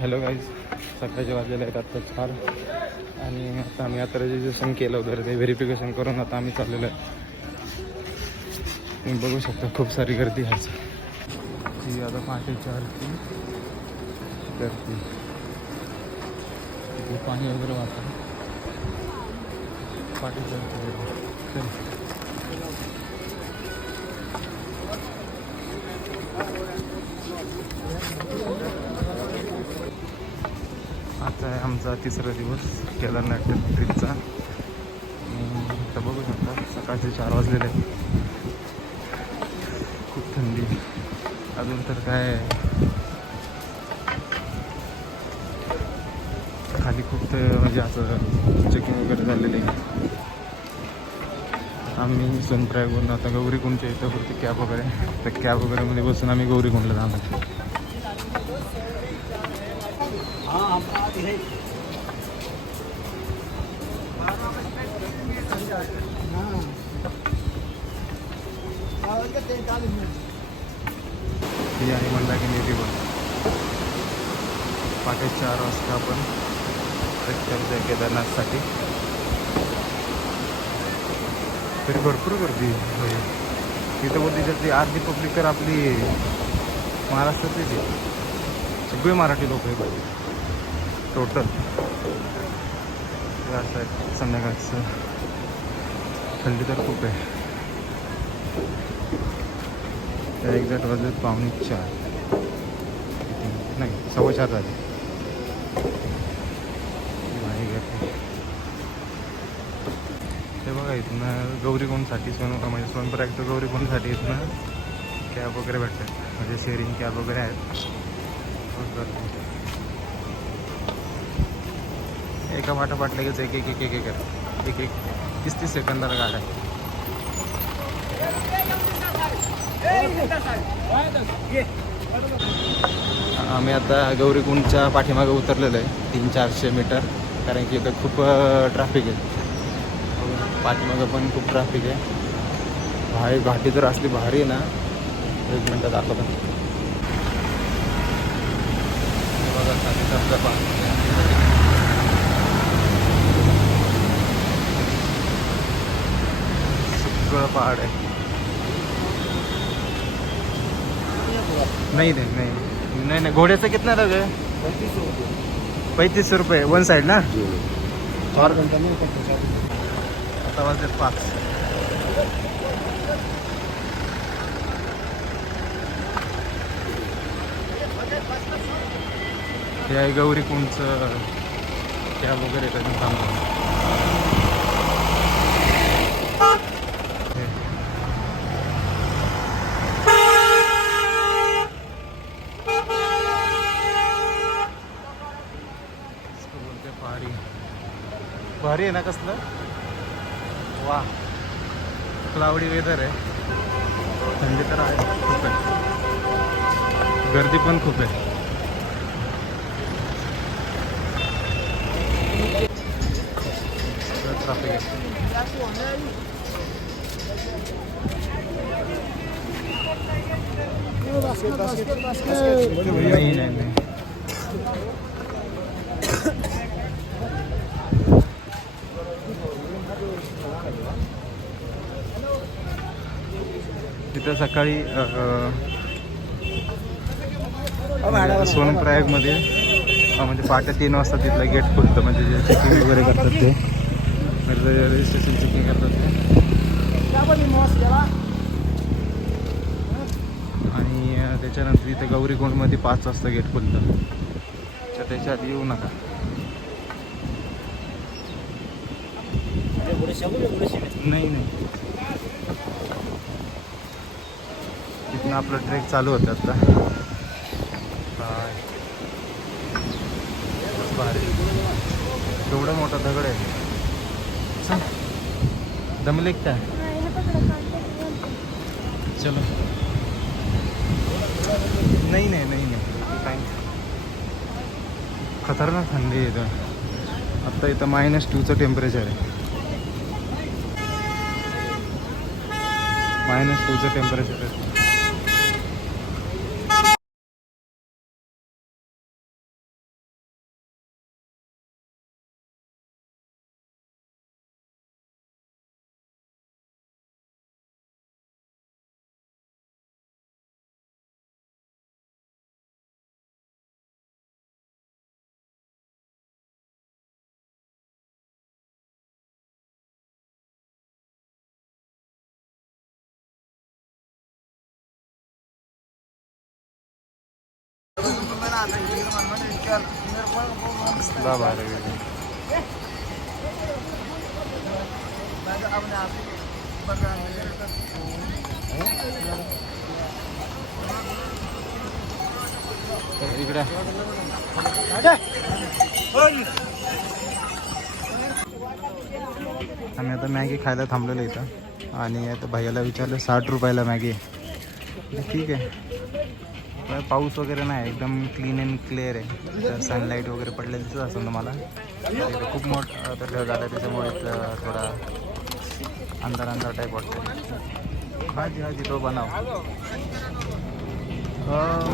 Hello guys, सकाळचे वाजलेले आहेत आत्ता 4 आणि आता आम्ही आता रजिस्ट्रेशन केलं होतं ते व्हेरिफिकेशन करून आता आम्ही चाललेलो आहे. तुम्ही बघू शकता खूप सारी गर्दी आहे ती आता 4:30ची गर्दी. इथे पाणी वगैरे वाहतं 4:30. आजचा आहे आमचा 3रा दिवस केदारनाथ ट्रिपचा. आता बघू शकता सकाळचे 4 वाजलेले आहेत. खूप थंडी अजून तर काय खाली खूप म्हणजे असं चेकिंग वगैरे झालेली आहे. आम्ही सोनप्रयागवरून आता गौरीकुंडच्या इथं होती कॅब वगैरे, तर कॅब वगैरेमध्ये बसून आम्ही गौरीकुंडला जाणार. ही आहे मंदाकिनी रिवर. 4:30 वाजता आपण ट्रेक करतो आहे केदारनाथसाठी. तरी भरपूर गर्दी होईल तिथं. बोलते त्यातली अर्धी पब्लिक तर आपली महाराष्ट्रातलीच आहे. सगळे मराठी लोक आहेत टोटल. असं आहे संध्याकाळचं. थंडी तर खूप आहे. तर एक्झॅक्ट वाजले 3:45 नाही 4:15 झाले. हे बघा इथनं गौरीकुंडसाठी म्हणजे सोनप्रयागचं गौरीकुंडसाठी इथनं कॅब वगैरे भेटतात, म्हणजे शेअरिंग कॅब वगैरे आहेत. एका पाठोपाठ लगेच एक 30 सेकंदाला गाड्या. आम्ही आता गौरीकुंडच्या पाठीमागे उतरलेलो आहे 300-400 मीटर, कारण की इथं खूप ट्रॅफिक आहे. पाठीमागं पण खूप ट्रॅफिक आहे. घाटी तर असली भारी आहे ना. 1 मिनटं दाखवतो. बघा धबधबा सगळं पहाड आहे. नहीं नहीं नहीं नहीं घोड़े कितना लगे? 3500 रुपये 1 साइड ना. और आता वाजले 5. हे आहे गौरीकुंडचं कॅब वगैरे कधी थांबवून. भारी आहे ना कसलं. वा, क्लाउडी वेदर आहे. थंडी तर आहे खूप आहे. गर्दी पण खूप आहे. ट्रॅफिक आहे. नाही नाही नाही तिथं सकाळी सोनप्रयागमध्ये म्हणजे 3:30 वाजता तिथलं गेट खुलतं, म्हणजे जे चेकिंग वगैरे करतात ते रजिस्ट्रेशन चेकिंग करतात ते. आणि त्याच्यानंतर इथं गौरीकुंडमध्ये 5 वाजता गेट खुलतं. तर त्याच्या आधी येऊ नका. नाही नाही तिथनं आपलं ट्रेक चालू होतं आता. भारी एवढा मोठा दगड आहे. दमले काय? चलो. नाही नाही नाही नाही थँक्यू. खतरनाक थंडी आहे इथं. आत्ता इथं -2चं टेम्परेचर आहे. -2चं टेम्परेचर आहे. कसला भारी व्ह्यू. इकडे आम्ही आता मॅगी खायला थांबलेलो इथं आणि आता भैयाला विचारलं 60 रुपयाला मॅगी. ठीक आहे, पण पाऊस वगैरे नाही, एकदम क्लीन अँड क्लिअर आहे. तर सनलाईट वगैरे पडलेलं दिसत असेल तुम्हाला. खूप मोठं तर झालं आहे, त्याच्यामुळे थोडा अंधार अंधार टाईप वाटतं. हाजी हाजी तो बनाव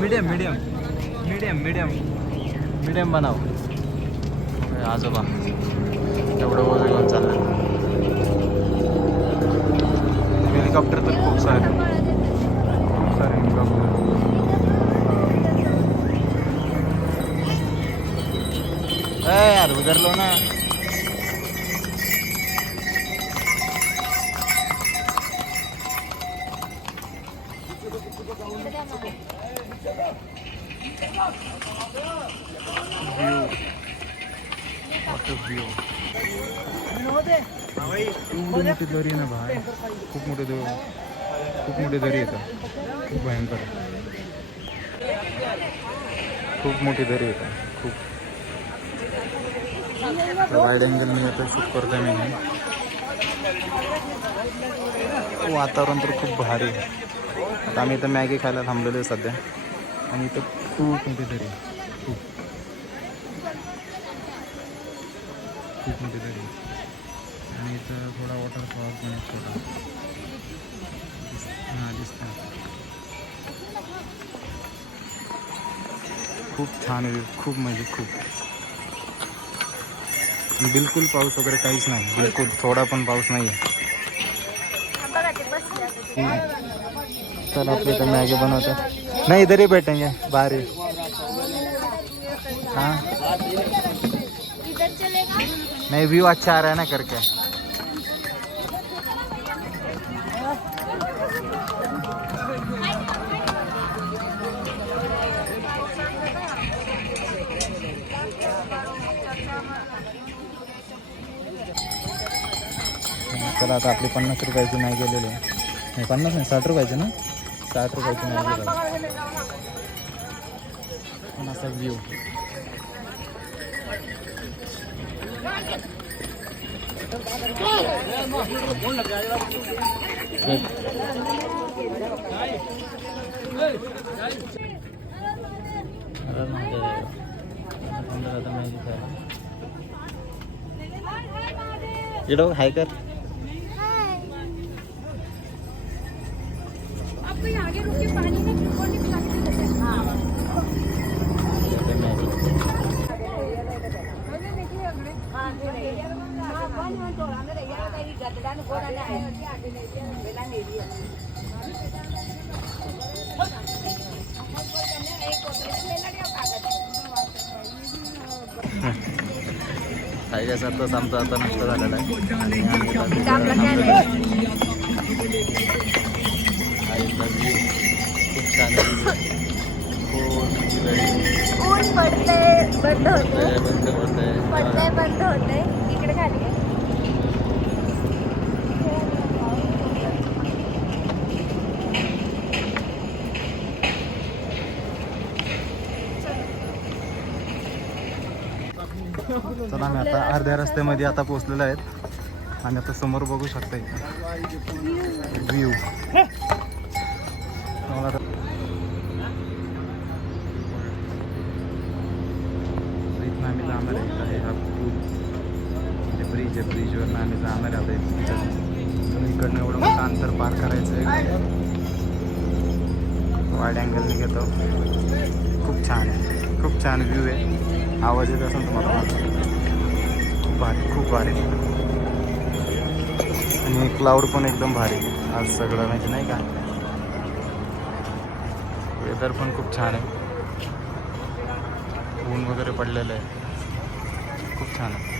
medium medium medium medium medium बनाव. आजोबा एवढं वजन घेऊन चाललं. हेलिकॉप्टर तर खूप सारे हेलिकॉप्टर. यार उधरलो ना. व्ह्यू मोठी दरी ना भाई, खूप मोठी दरी येतं. खूप भयंकर, खूप मोठी दरी येतं. खूप वाईड अँगल मी आता शूट करतोय मी. वातावरण तर खूप भारी आहे. आता आम्ही इथं मॅगी खायला थांबलेलो आहे सध्या आणि इथं खूप मोठी दरी, खूप मोठी दरी. आणि इथं थोडा वॉटरफॉल पण आहे छोटा. हां दिसतं. खूप छान आहे, खूप म्हणजे खूप. बिलकुल पाऊस वगैरे काहीच नाही, बिलकुल थोडा पण पाऊस नाही आहे. चल आपले इथं मॅगी बनवतात. नहीं इधर ही बैठेंगे बाहर ही. हाँ नहीं, व्यू अच्छा आ रहा है ना करके. चला आता आपली 50 रुपयाची मॅगी गेलेली आहे. नाही 50 नाही 60 रुपयाची ना. 60 रुपयाची मॅगी पाहिजे. पण असा व्ह्यू. इडो हाय कर. आगे रुक के पानी में ग्लूकोन पिला के देते हैं. हां काय काय सर तसं आमचा आता नाश्ता झालेला आहे. खूप छान ऊन पडतंय बंद होतंय, बंद होतंय, पडतंय बंद होतंय. इकडे खाली चला आम्ही आता अर्ध्या रस्त्यामध्ये आता पोहोचलेलो आहेत आणि आता समोर बघू शकता व्ह्यू. इथनं आम्ही जाणार आहे. हा पूल ब्रिज आहे, ब्रिजवरनं आम्ही जाणार आहे आता. इकडनं एवढं मोठं अंतर पार करायचं आहे. वाईड अँगलने घेतो. खूप छान आहे, खूप छान व्ह्यू आहे. आवाज येत असेल तुम्हाला. खूप भारी, खूप भारी. आणि क्लाउड पण एकदम भारी आज सगळं, म्हणजे नाही का. वेदर पण खूप छान आहे. ऊन वगैरे पडलेलं आहे, खूप छान आहे.